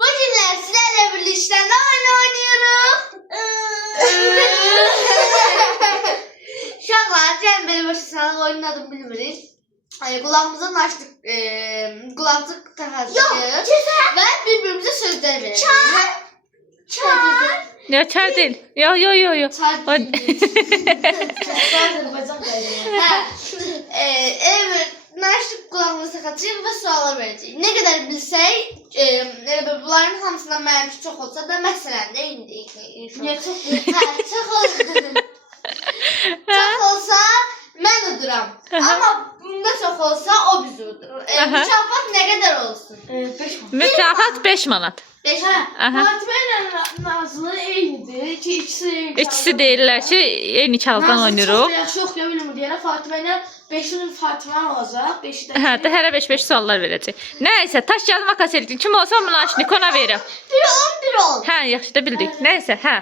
Bugünler sizlerle birlikte ne oynuyoruz? Uşaqlar, gəlin belə başlasanız oyunun adını bilmirik. Kulağımızdan açtık, kulaklık takacağız ve birbirimize sözler veririz. Çar. Ya çar değil. Yo. Çar değil. Evet, açtık kulağımızı takacağız ve suallar vereceğiz. Ne kadar bilsek, bunların hamısından mənimki çox olsa da məsələn də indi. Niyə çox? Çox olsa mən uduram. Ama bunda çok olsa o bizi udur. Mükafat ne kadar olsun? 5 manat. Mükafat 5 manat. 5 Fatime ile Nazlı eynidir ki İkisi deyirlər ki, eyni kağızdan oynayırıq. Nazlı çox yaxşı oxuya bilmir deyərək Fatime ilə 5'inin Fatime olacaq. 5'i də. Hə, də hərə 5-5 suallar verəcək. Nəysə, taş kağıt makas elədik. Kim olsa onun aşını kona verir. Bir ol. Hə, yaxşı da bildik. Nəysə, hə.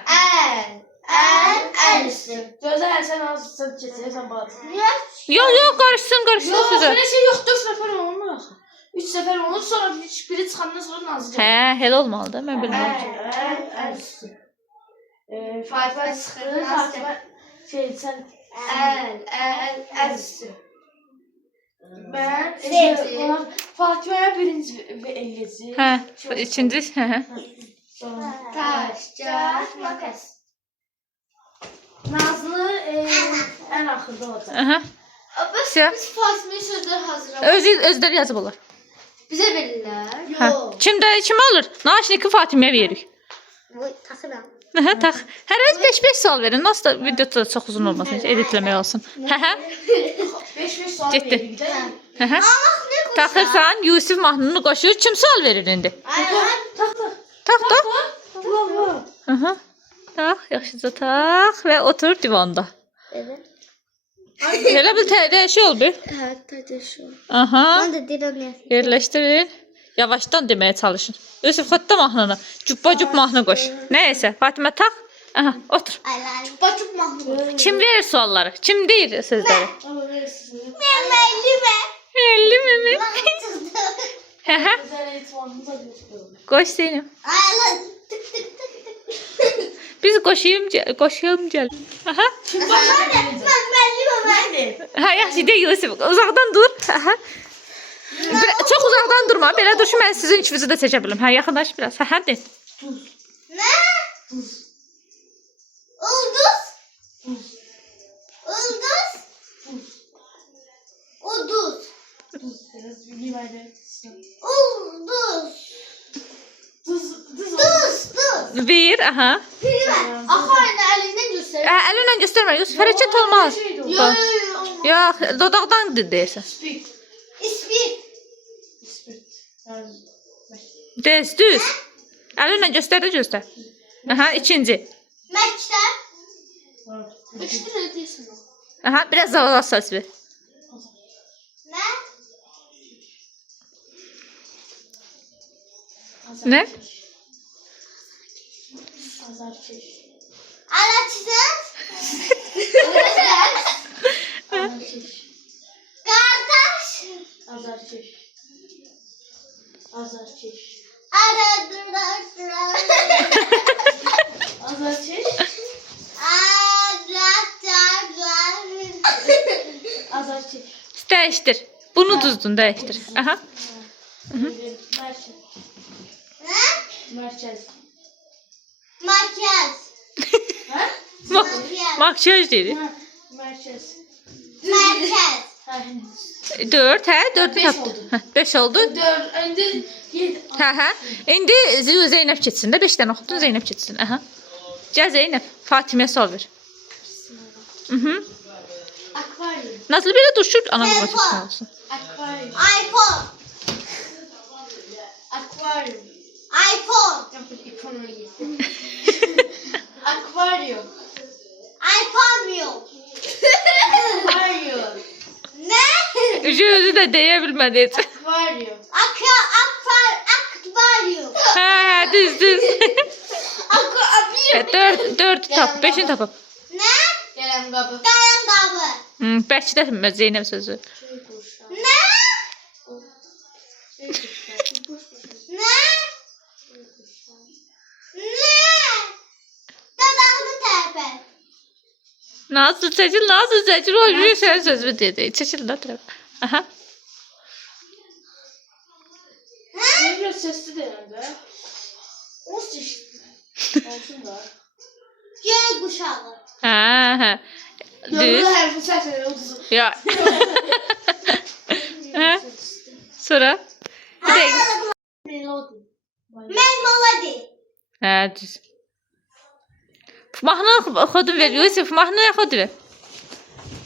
El üstü. Gözəl sən Nazlı keçirsən bax. Yo, qarışsın Yox, sözü. belə şey yox. 4 nəfər olmur axı. 3 səfər olur, sonra biri çıxandan sonra Nazlı. Hə, elə olmalıdır. Mən bilmirəm. El üstü. Fatime çıxır. Fatime şey sən El üstü. ben Sevdi. Fatime'ye birinci eləyəcək. Hə, ikinci, hə. Taş, kağıt, makas. Nazlı en axırda olacaq. Aha. Biz Fatime'ye sözler hazırlamışız. Özləri yazıb olar. Bize verirler. Hə. Kim alır? Naşniki Fatiməyə veririk. Takıram. Hə, tax. Hər öz 5-5 sual verin. Nasıl da videoda çox uzun olmasın, editləmək olsun. Hə. 5-5 sual Getdi. veririk də. Hə. Taxırsan, Yusif mahnını qoşur. Kim sual verir indi? Tax. Aha. Tax, yaxşıca tax və otur divanda. Evet. Elə bil dəyişik ol bir. Evet, tadı şu. Aha. Ben de diyorum. Yerləşdirin. Yavaşdan deməyə çalışın. Yusuf xəttə mahnını. Cübba-cüb mahnı qoş. Nəyəsə, Fatimə tax. Aha, otur. Çupa mahmur. Kim verir sualları? Kim deyir sözləri? Ama verirsiniz. Ben 50 mi? Hə, hə. Gözəl eğitimimiz da göstərir. Qoş Zeynəm. Biz qoşuyum gəl. Aha. Hə, yaxşı de Yusuf. Uzaqdan dur. Aha. Çox uzaqdan durma. Belə dur ki, mən sizin ikinizi də çəkə bilim. Hə, yaxınlaş biraz. Hə, de. Ne? Ulduz. Ulduz. Ulduz. Biraz bileyim hadi. Ulduz. Duz. Bir, aha. Aferin elinden göster. Əlinlə göstərmə. Yusuf, hərəkət olmaz. Yo. Yox, dodaqdan deyirsən. Speak. İspir. Düz. Əlinlə göstər. Aha, ikinci. Məktəb. Üçtür ödeysin o. Aha, biraz zavaz səs ver. Ne? Ne? Azarkeş. Araçsız. Azarkeş. Kardeş. Azarkeş. Azarkeş. Aradılar. Azarkeş. Azarkeş. Dəyişdir. Bunu düzdün, dəyişdir. Aha. Merkez. Ne? Merkez. Makyaj. Ha? Makyaj deyir. Merkez. Merkez. 4, hə? 4 Beş tapdı. oldu. 5 oldu. 4, önde 7. Hə. İndi Zeynəb keçsin də 5 dənə oxudun, Zeynəb keçsin. Aha. Gəl Zeynəb, Fatiməyə sual ver. Akvaryum. Nazlı belə durşur, ana baba Telefon. sözü olsun. Akvaryum. iPhone. Akvaryum. iPhone. Akvaryum. iPhone yok. Akvaryum. Ne? Özü də deyə bilmədi heç. Akvaryum. Akvaryum. Hə, düz. Akvaryum. 4 tap, 5-ini tapıb. Ne? Gələm qabı. Dayan kabı. Bəlkə də Zeynəb sözü. Ne? Ne? Nazlı çəkil, Nazlı çəkil. O yürü sən sözümü dedi. Çəkil də tərəf. Aha. Ne biraz sesli de yani. Olsun işte. Olsun da. Gel kuşağı. Ha. Düz. Yok her bir sesle olsun. Ya. Ha. Sonra. Bir de. Ben maladi. Ha, düz. Mahnı oxudun ver, Yusuf. Mahnı oxudun ver.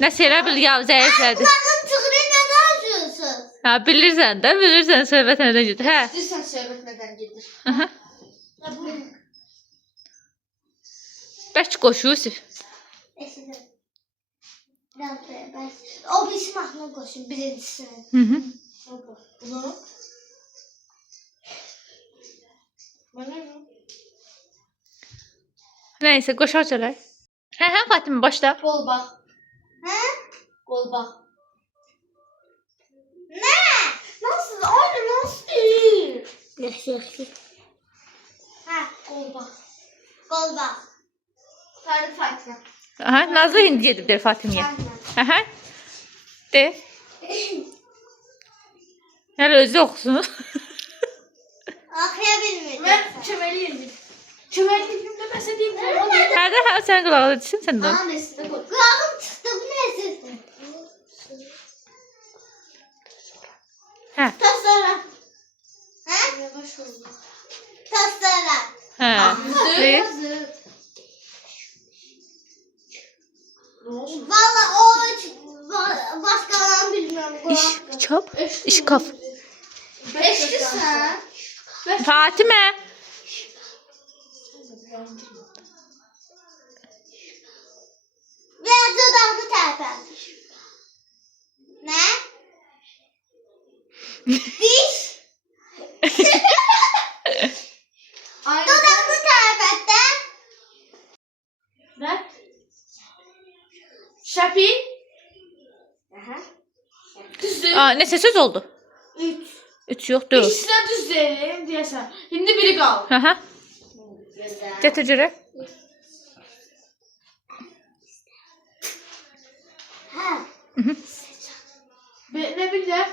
Nəsə elə bil ya, zəiflədi. Bakın tıkırı neden açıyorsun? Ha, bilirsən də, bilirsən söhbət nədən gedir. Hə. İstersen söhbət neden gelir. Aha. Bəlkə qoş Yusuf. O birisi mahnı koşun birincisini. Hı. Bunu. Bana ne? Nəysə, qoşar çalay. Hə, Fatimə başla. Kol bak. He? Kol bak. Ne? Nasıl? Anne nasıl? Nasıl? Ha, kol bak. Kol bak. Ferdi Fatma. Aha, Nazlı indi gedibdir Fatimiyə. Aha. De. Hələ özü oxusun. Okuyabilmedim. Ben çömeliyim. Çömeliyim de ben size diyeyim. Hərdə hə, sən qulağına düşsün sən də. Aa nesine koy. Kulağım çıktı bu ne sesi? Hə. Tasara. He? Yavaş oldu. Tasara. Hə. De. Ne oldu? Valla o başkalarını bilmiyorum. İş, çap, iş kaf. Beşti sen. Fatimə. Ve dudağımı terpen. Ne? Diş. Dudağımı terpetten. Ne? Şapil. Düzdür. Aa, nəsə söz oldu? 3. 3 yox, 4. İkisine düzleyelim diyesen. Şimdi biri kaldı. Aha. Gətir görək. Ha. Ne bileyim?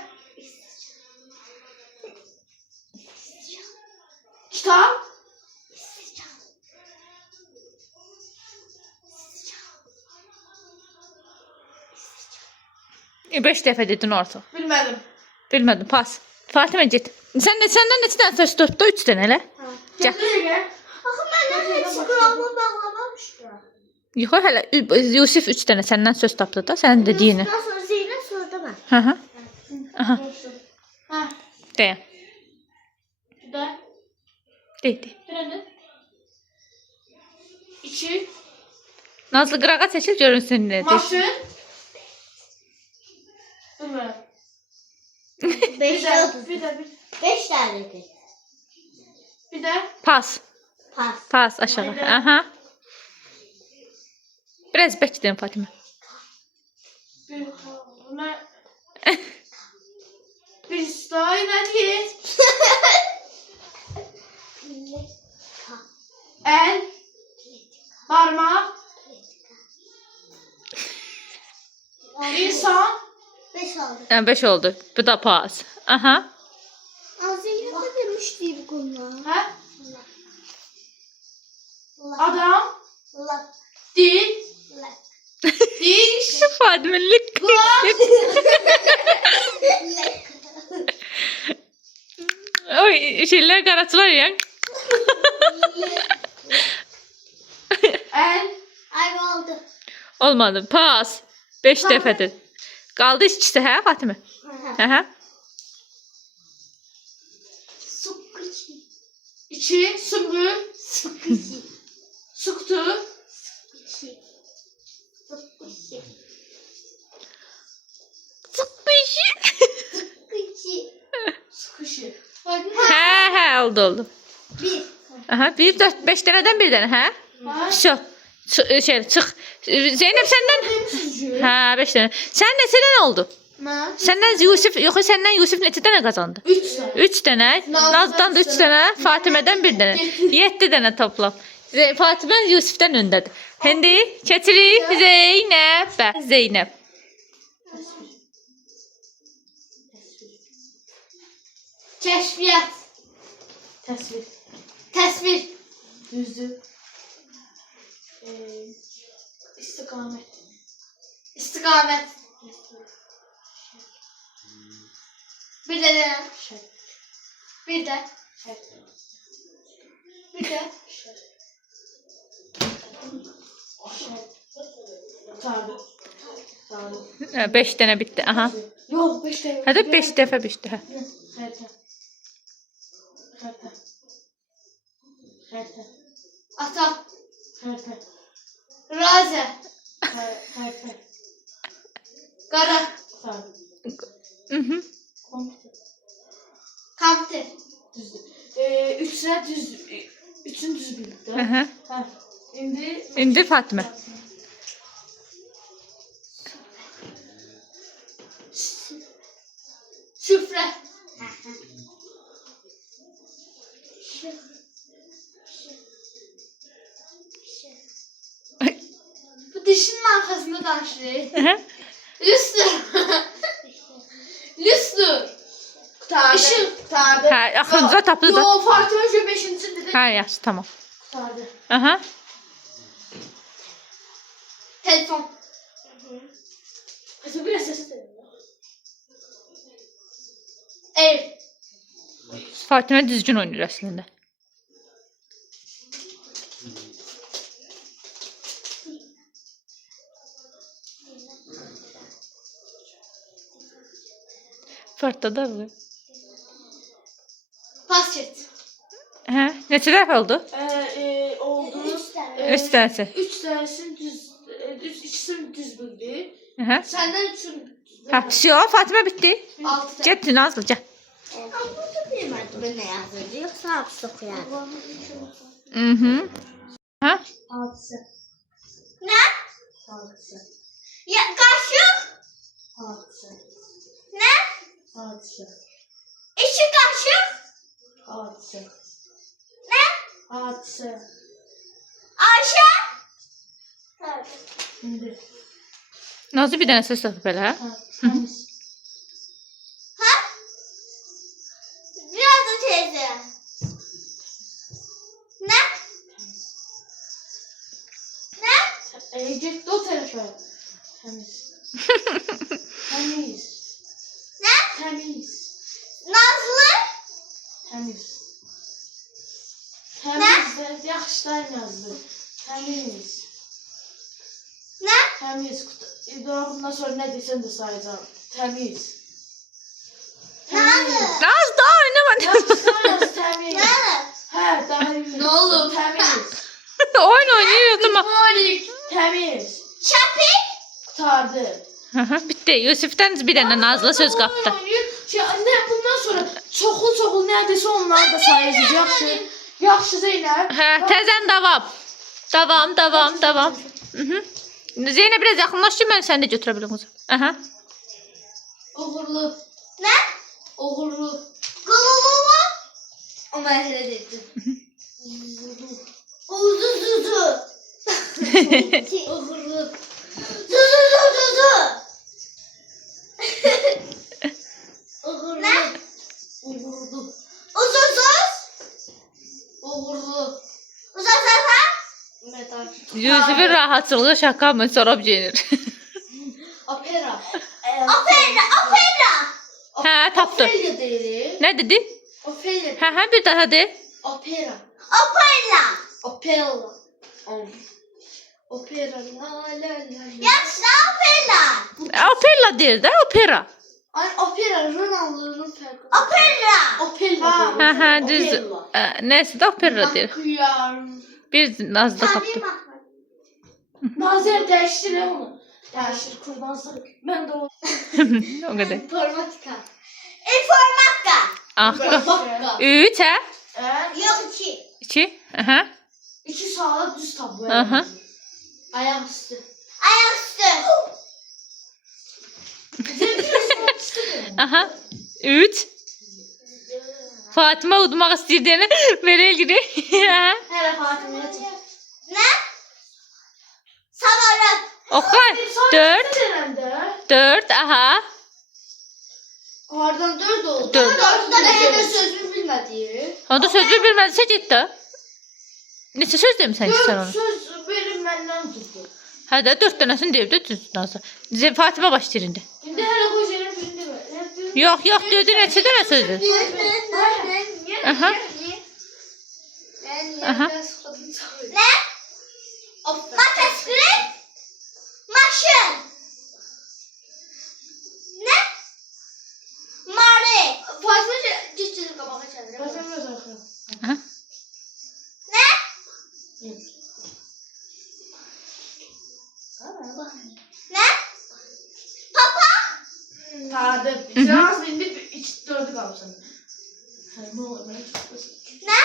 Kitap. Beş dəfə dedin artıq. Bilmedim. Bilmədim, pas. Fatimə get. Səndən neçə dənə söz tutdu? 3 dənə elə. Gəl. Nereye gel? Bakın ben hepsi kulağıma bağlamamıştı. Yox, hələ Yusuf 3 dənə səndən söz tapdı da, sənin dediyini. Nasıl zeyne sordu ben. Hı hı. Aha, Ha. de. Şurada. De. Nerede? 2. Nazlı qırağa çəkil görünsün nə deyir. Maşın. Bilmiyorum. Beş Bir de. Beş taneydi. Bir de. Pas. Pas. Pas aşağı. Aynen. Aha. Biraz bəkləyin Fatimə. Bir. Buna. Bir daha ileri. El. Parmak. İnsan. Beş oldu. 5 oldu. Bu da pas. Aha. Azeyne de demişti bu konuda. Ha? Adam. Allah. Dil. Allah. Diş. Fatiməlik. Oy, şeylər qaraçılar ya. El. Ay oldu. Olmadı. Pas. 5 dəfədir. Qaldı ikisi hə Fatimə? Aha. Sukkuçi. İçi. Sümbül. Sukkuçi. Sıktı. Sukkuçi. Sukkuçi. Sıkışı. Sukkuçi. Sıkışı. Hə, oldu. Bir. Aha, 1 4 5 dənədən bir dənə, hə? Ha? Şo. Çıx. Zeynəp səndən. Üçüncü. Hə, 5 dənə. Sən neçə dənə oldu? Ne? Səndən Yusuf, yox, səndən Yusuf neçə dənə qazandı? 3 tane. 3 dənə, Nazdan da 3 dənə, Fatimədən 1 dənə. 7 dənə toplam. Fatimə Yusufdan öndədir. Hindi keçirik Zeynəbə. Zeynəb. Kəşfiyyat. Təsvir. Təsvir. Düzdür. İstiqamət. İstiqamət. Bir de ne? Şərt. Bir de. Şərt. Bir de. Şərt. Tabi. Tabi. 5 dənə bitdi. Aha. Yok 5 tane. Hadi 5 dəfə bitdi. Hə. Xəritə. Xəritə. Xəritə. Ata. Xəritə. Raze. Xəritə. Kara. Tabi. Mhm. Kompüter. Kampte. Düzdür. Üçünə düz. Üçün düz bildi. Aha. Hə. İndi. İndi Fatimə. Şifre. Bu dişinin arkasında danışıyor. Aha. Lüstür. Lüstür. Tabi. Işık. Tabi. Hə, axırıncı tapdı da. Yo Fatıma şu 5. dedi. Hə, yaxşı, tamam. Tabi. Aha. Telefon. Kızı biraz sesi de. Ev. Fatimə düzgün oynayır əslində. Fartda da bu. Basket. Hə, neçə dəfə oldu? Oldu. 3 dənəsi. 3 tanesini düz, ikisini düz bildi. Aha. Senden üçün. Hə, şo, Fatimə bitdi. 6 tane. Get Nazlı, gəl. Burada bilmədim ben ne yazıldı. Yoxsa hapis oxuyardım. Mhm. Hə? Hadise. Ne? Hadise. Ya kaşık. Hadise. Ne? Hadise. İki kaşık. Hadise. Ne? Hadise. Ayşe. Şimdi. Nazlı bir dənə söz tapıb elə. Temiz. Ha? Biraz da teyze. Ne? Ne? Git o tarafa. Temiz. Temiz. Ne? Temiz. Nazlı. Temiz. Temiz de yaxşıdan yazdı. Temiz. Ne? Temiz. Bundan sonra ne desem de sayacağım. Temiz. Nazlı. Naz, daha oynamadım. Yaxşıdan temiz. Ne? Hə, daha iyi. Ne oldu? Temiz. Oyun oynayıyordum. Monik. Temiz. Şapik. Qutardı. Aha, bitdi. Yusifdən bir dənə Nazlı söz qapdı. Ne bundan sonra çoxul neredeyse onları da sayacağız. Yaxşı. Yaxşı Zeynep. Hə, təzən davam. Davam. Mhm. Zeynə biraz yaxınlaş ki, mən səni də götürə bilim qızım. Aha. Uğurlu. Ne? Uğurlu. Gululumu. Ama hele dedi. Uzuzuzu. Uğurlu. Zuzuzuzuzu. Uğurlu. Ne? Uğurlu. Uzuzuz. Uğurlu. Uzasasa. Medal. Yusifin rahatçılığı şaka mı sorab gelir. Opera. Opera. Hə, tapdı. Ofelia deyir. Nə dedi? Ofelia. Hə, bir daha de. Opera. Opera. Opera. Opera. La la la. Yaşlı opera. Opera deyir də, opera. Ay opera Ronaldo'nun farkı. Opera. Opera. Hə, düz. Nəsə də opera deyir. Bakıyorum. Bir Nazlı tapdı. Nazır değişti ne onu? Değiştir kurbansızlık. Ben de o. O qədər. Informatika. Informatka. Axı. Bakka. 3, hə? Yok ki. 2. Aha. 2 saat düz tablo. Aha. Ayak üstü. Ayaküstü. Aha. 3. Fatimə udmaq istəyirdiyini belə elgiri. Her Fatih'e. Ne? Oxay. 4. Denəndə. 4. Aha. Hardan 4 oldu? Dörd. 4'da da sözümü bilmedi. Onda sözü bilmədisə get də. Neçə söz demisən ki sən 4 onu? söz verin məndən tutdu. Hə də 4 dənəsini deyib də düzdür. Fatimə başlayır indi. İndi hələ qoy Zeynəb birində ver. Yox, yox, dedi neçə dənə sözdür? Aha. Aha. Ne? Motosiklet. Maşın. Ne? Mari. Fatma geçeceğiz kabağa çevirelim. Başa biraz arxaya. Aha. Ne? Ne? Papa. Tadı. Biraz indi 4'ü qalıb səndə. Hə, nə olur mən çıxmasın. Ne?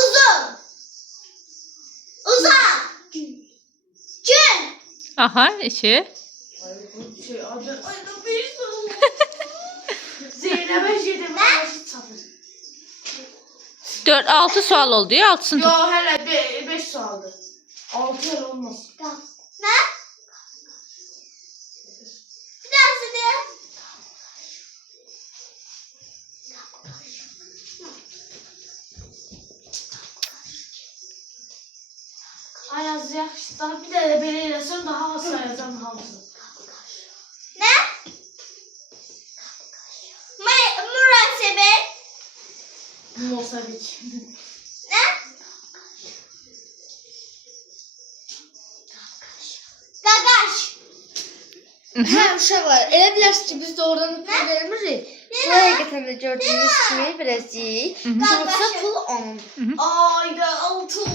Uzun. Uzak. Gün. Aha, 2. Ay bu şey adı. Ay da bir soru. Zeynəbə şey demə başı çatır. 4, 6 sual oldu ya, 6'sını Yo tut. hələ 5 sualdır. 6 hələ olmaz. Ne? Bir tanesi de. Ay az yaxşı. Daha bir də belə eləsən daha az sayacağam hamısını. Ne? Mürasebet. Mosaviç. Ne? Gagaş. Hə, uşaqlar, elə bilərsiniz ki, biz doğrudan pul vermirik. Bu həqiqətən də gördüyünüz kimi birazcık. Sonuçta pul onun. Ayda 6 oldu.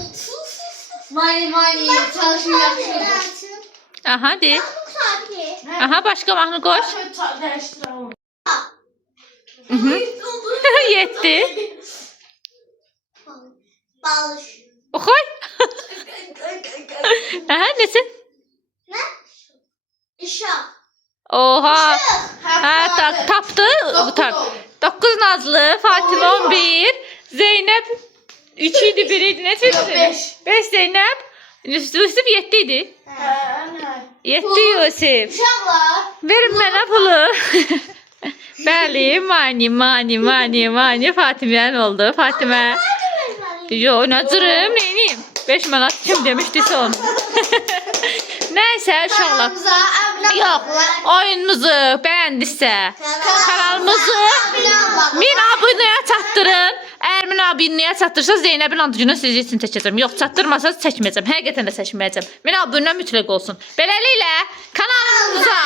Mani, çalışın yaxşı. Aha, de. Çok sakin. Aha, başqa mahnı qoş. Şöyle dəyişdirəm. 7. Balış. Oxuy. Aha, neçə? Ne? İşak. Oha. Ha, tapdı. Bu tap. 9 Nazlı, Fatimə 11, Zeynəb 3 idi, 1 idi. Neçə idi? Beş. 5 Zeynəb. Yusuf 7 idi. Hə. 7 Yusuf. Uşaqlar, Verin mənə pulu. Bəli, mani Fatimə'nin oldu. Fatimə. Yo, nəcürüm, neyiniyim? 5 manat kim demişdiysə onu. Nəysə, uşaqlar. kanalımıza abunə Yox, oyunumuzu bəyəndisə, kanalımızı 1000 abunəyə çatdırın. Əgər 1000 abunəyə çatdırsa Zeynəbin adıcını siz üçün çəkəcəm. Yox, çatdırmasanız çəkməyəcəm. Həqiqətən də çəkməyəcəm. 1000 abunə mütləq olsun. Beləliklə, kanalımıza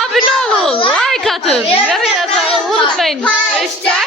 abunə olun, like atın, yorum yazın, unutmayın. Hoşça